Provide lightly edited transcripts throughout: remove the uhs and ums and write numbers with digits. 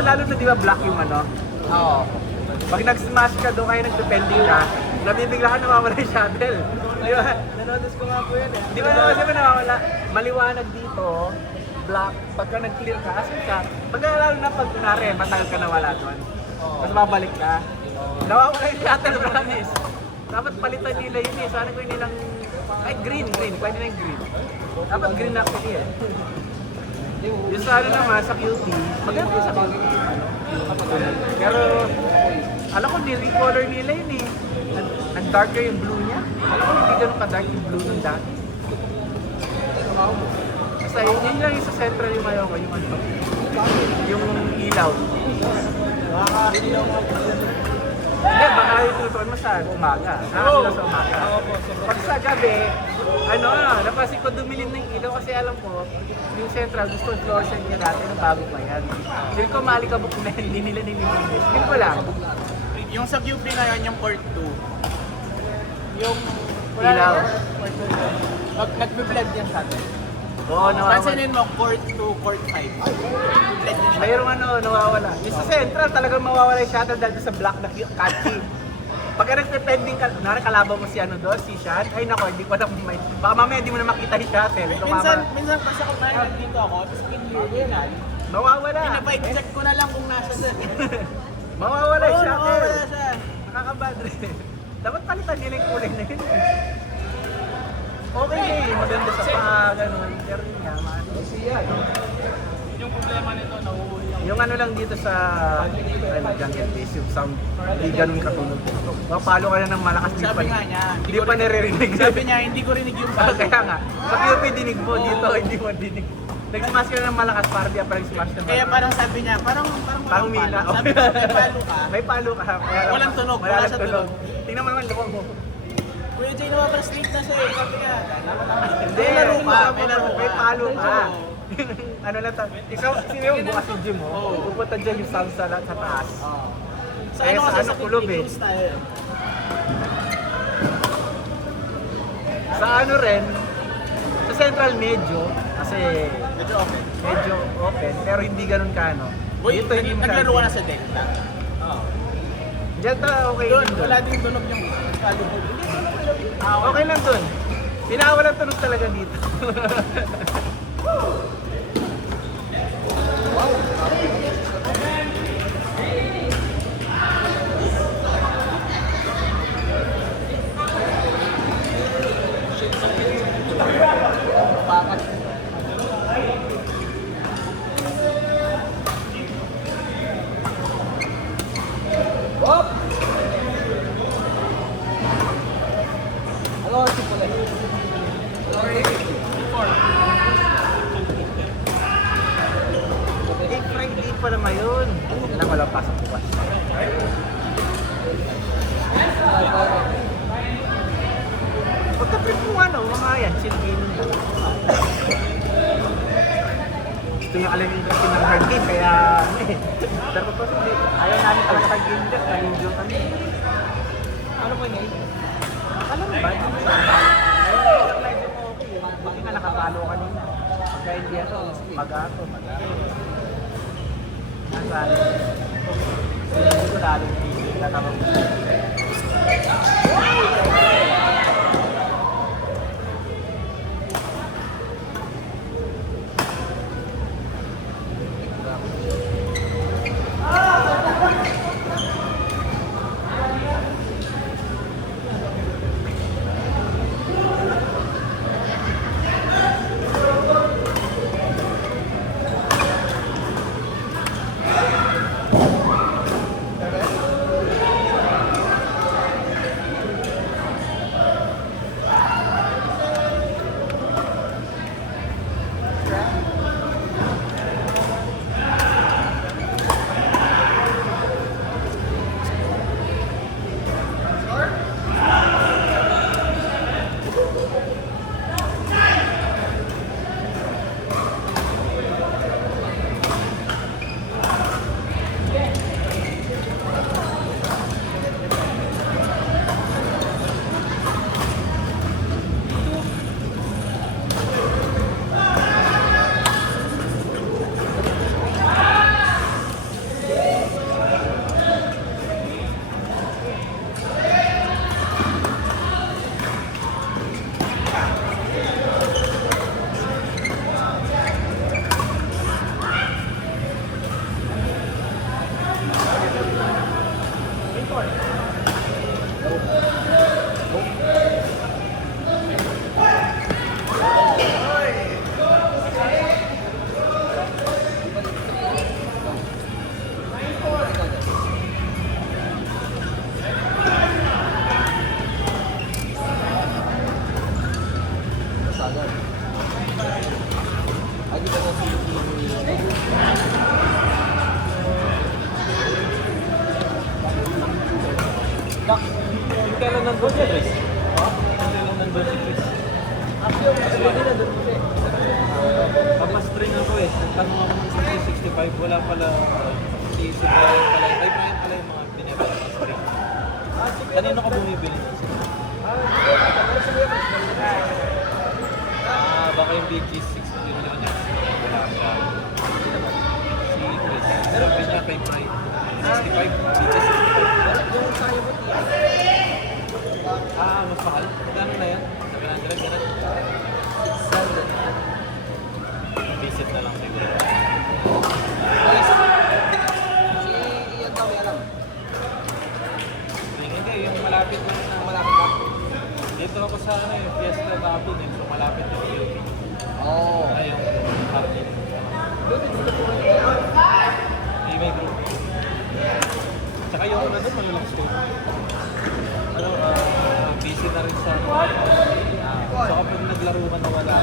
lalo na di ba black yung ano? Oo. Pag nag-smash ka, doon kayo nag-depending ka, nabibigla ka nawawala yung shuttle. Di ba? Nanonood ko nga po yan eh. Di ba naman siya nawawala? Maliwanag dito, black, pagka nag-clear ka, asset ka, lalo na pag kunwari, matagal ka nawala doon. Tapos babalik ka, nawawala yung shuttle, promise. Dapat palitan nila yun eh. Sana ko yun nilang, ay green, pwede na yung green. Dapat green actually eh. Yung sa ano naman, sa QT, maganda yung sa QT. Pero, alam ko, ni-recolor nila yun eh. Ang darker yung blue niya. Alam ko, hindi ganun ka-dark yung blue nung dati. Basta yun lang yung sa central yung ayaw ko, yung ano, yung ilaw. Hindi, baka yung tutuan mo sa umaga. Nakasila sa umaga. Pag sa gabi, ano, napansin ko dumilim ng ilaw kasi alam ko, yung central gusto fluorescent niya dati nung bago pa yan. Hindi ko malikabok na hindi nila nililinis. Hindi ko lang. Yung sa QP ngayon, yung port 2. Yung Ilaw. Nagbe-blend yan sa atin. Oo, nawawala. Pansinin mo, port 2, port 5. Nagbe-blend yan siya. Mayroong ano, nawawala. Yung sa central, talagang mawawala yung shuttle dahil sa black na catchy. Pagka nagpe-pending ka, kunwari kalaban mo si ano doon, si Sean, ay nako, hindi ko alam may... Baka mamaya hindi mo na makita yung shuttle. Minsan kasi kung nandito ako, tapos pinilinan, mawawala. pinapay-check ko na lang kung nasa sa... Mawawala yung shuttle. Mawawala siya. Nakakabad rin. Dapat palitan nila yung kulay na yun. Okay eh, maganda sa paa, gano'n. Pero yun nga, maano. Yung problema nito, nahuhuli ako. Yung ano lang dito sa jungle base, yung sound, hindi ganun katunog. Mapalo ka na ng malakas, Sabi nga niya, hindi pa naririnig. Sabi niya, hindi ko rinig yung bago. Kaya nga, sa POP dinig mo, dito hindi mo dinig. Nag-smash ka na ng malakas para di pa nag-smash na Kaya parang sabi niya, parang parang mina. Sabi niya, may palo ka. May palo ka. Walang tunog, wala sa tunog. Tingnan mo naman, lubog mo. Kuya Jay, naman straight na siya eh. Sabi niya, Hindi, may laro ka, may laro ka. May palo ka. Ano lang to? Ikaw, sino yung bukas yung gym mo? Pupunta dyan yung salsa sa taas. Sa Eh, ano sa kasi ano, sa kulob eh. Philippines style. Sa ano rin, sa central medyo, kasi Medyo okay. medyo open, pero hindi ganun ka ano. Boy, Dito hindi naglaro ka na sa Delta. Oo. Diyan ta okay Doon, din wala doon. din tunog yung volleyball. Hindi, tunog lang. Okay lang doon. Pinawalan tunog talaga dito. Eh, Friday pa naman yun. Yan ang walang pasok bukas. Pagka-trip mo ano, mga yan, chill gaming lang. Gusto nyo alam yung kasi ng hard game, kaya ano eh. Dapat pa hindi. Ayaw namin talaga hard game dyan, nag-enjoy kami. Ano po yun? Alam mo ba? Ayaw yung medyo okay. Buti nga nakapalo kanina. Pagka hindi ano, mag-ato. Nasaan? Hindi ko lalo yung tatawag ko. nandun si Chris? Hindi lang nandun si Chris. Papastring ako eh. Nagtanong ako ng 365, wala pala si Brian pala. Kay Brian pala yung mga pinapastring. Kanino ka bumibili ng string? Baka yung BG 60 yun yun. Wala siya. Si Chris. Sabi niya kay Brian. 65? BG 65? Yung tayo mo, Mas mahal? Magkano na yan? 700, ganun? 600. Visit na lang siguro. Si Ian daw, may alam. Hindi, yung malapit lang na Malapit lang. dito ako sa Fiesta Davin eh. So malapit na yung Oo. ay yung Harley. Doon, dito po kayo. May group. Tsaka yung ano doon, malulang store. Busy na rin sa so kapag naglaro ka na wala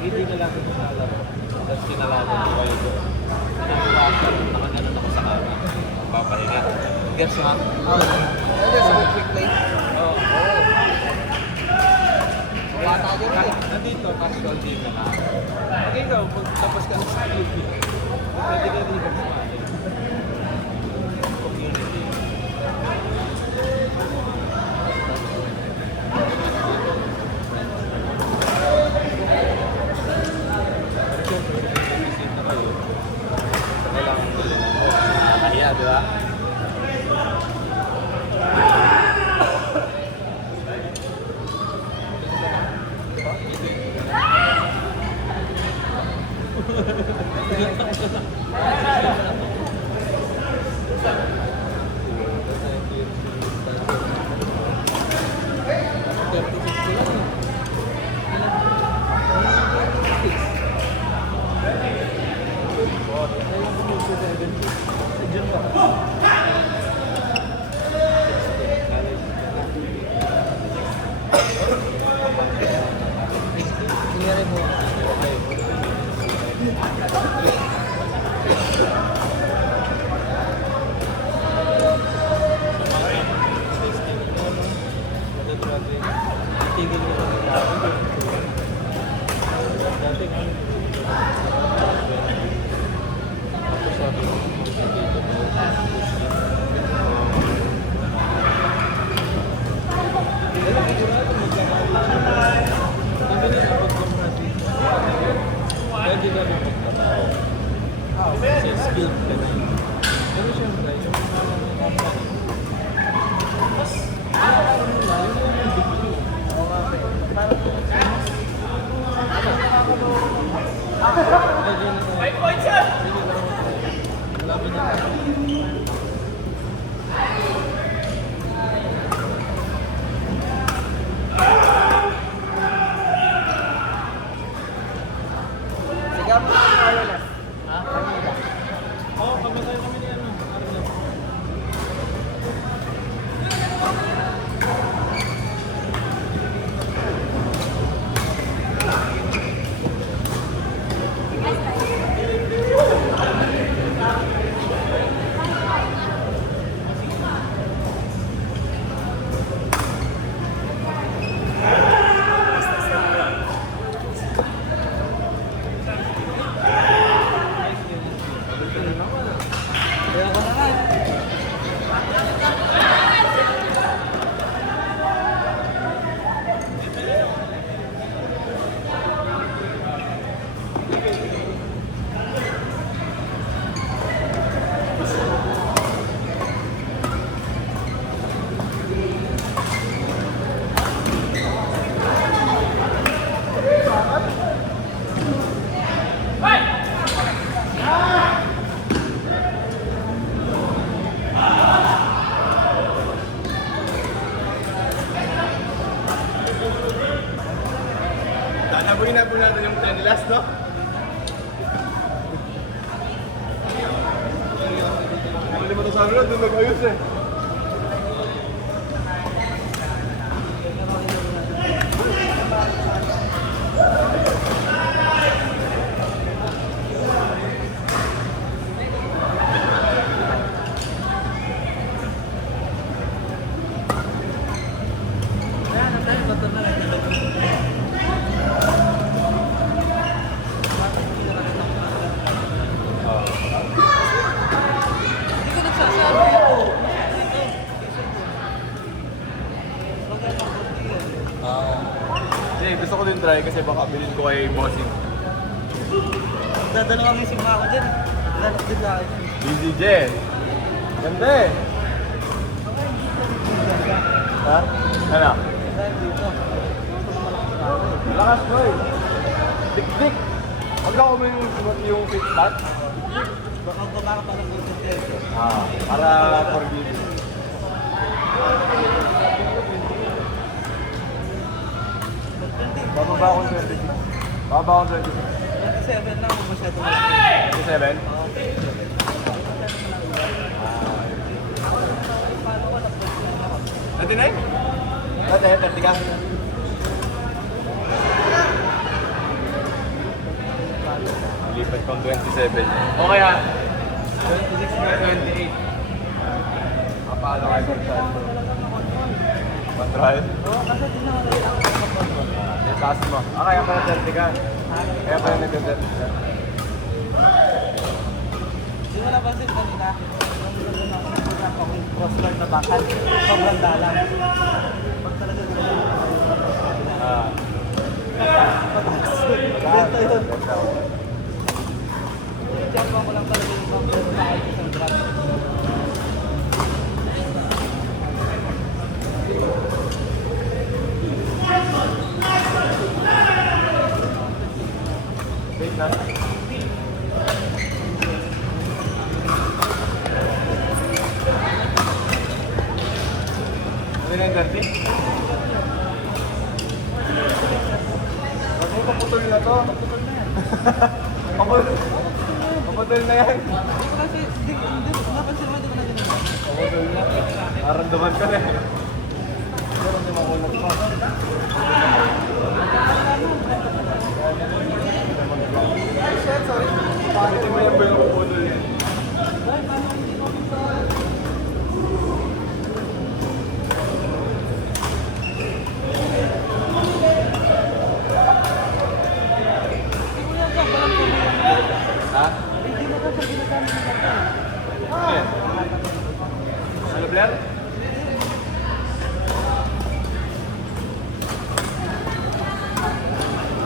hindi ka lang ito sa laro. Tapos kinalaman ko kayo doon. Nakaganon ako sa kama. Papahinga. Gets mo? There's a quick plate. Oo. Bata din eh. Nandito, casual din na ka. Pag ikaw, tapos ka sa QB, pwede ka rin mag-smile. Community. Pero syempre, mag-visit na kayo. Kailangan ko yun. Nakakahiya, di ba? Tingnan mo. Tigil ko lang dati. Tapos sabi ko, dito po. Pwede ka rin magtrabaho. Kasi skilled ka na yun. Pero syempre, yung mga company, mas yung degree. Five points up! Sige mo, wireless. Ha? Oo, kamatay kami ni ano. Arlo. Lalabuin na po natin yung 10 last, no? Hindi mo ito sa amin, doon nag-ayos eh. din try kasi baka bilhin ko kay Bossing. Dadalawang isip na ako dyan. Lalak din sa akin. BZJ. Ganda eh. Ha? Ano? Dahil dito. Lakas mo eh. Dik-dik. Huwag ako mo yung fit spot. Baka bumaka pa ng content. Para forgive. Bababa ako 26. Bababa ako 26. 27 lang, kung masyado malaki. 27? Dati na eh? Dati, 30 ka? Lipat kong 27. Okay ha? 26 na 28. Kapalo kayo sa Patrol? Oo, kasi di na malaki ako sa kapatid. Taas mo. Kaya pala 30 ka. Kaya pala nag-30 ka. Di mo napansin kanina, yung gano'n ako nagpunta ako yung crossbar na bakal. Sobrang dalang. Pag talaga gano'n. Ganito yun. Jump ko lang talaga yung bumper na kahit isang drop. Wait na. Ano na yung 30? Ano kaputol na to? Kaputol na yan. Hindi ko kasi, hindi, napansin mo, hindi ko na ginagawa. Kaputol na. Naramdaman ka na eh. Pero hindi makulot pa. Sorry. Bakit mo yung belo kaputol yan? Ha? Hindi mo kasi ginagamit ng kapatid. Ano yan? Ano, Blair?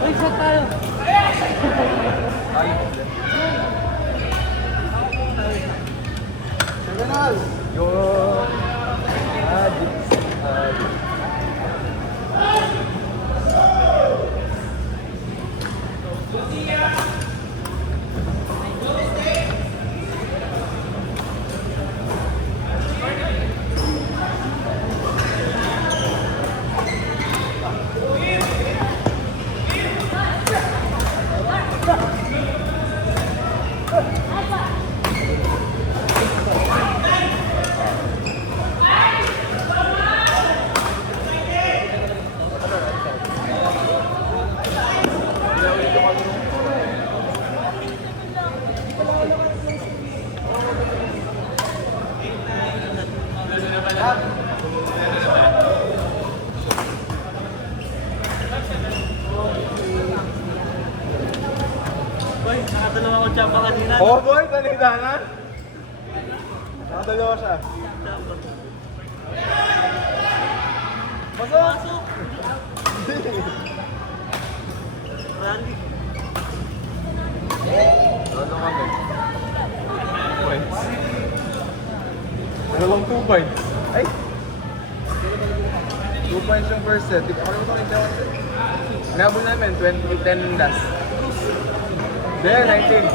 Uy, shot tayo! Serenal! Yo! Uy, nakadalawa ko jump kanina. Oh boy, tanig-danan! Nakadalawa siya. Pasok! Rally. Ano kami? Points. Dalawang 2 points. Ay! 2 points yung first set. Di ba kalimutan ko yung second set? Nabol namin, 20-10 last. Hindi, 19.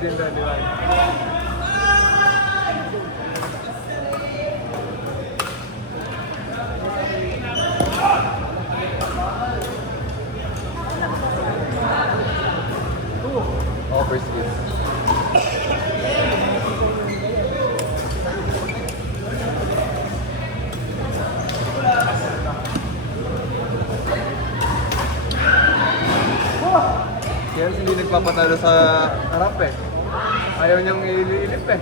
19-21. Oh, first kiss. Kaya hindi nagpapatalo sa harap eh. Ayaw niyang ililip eh.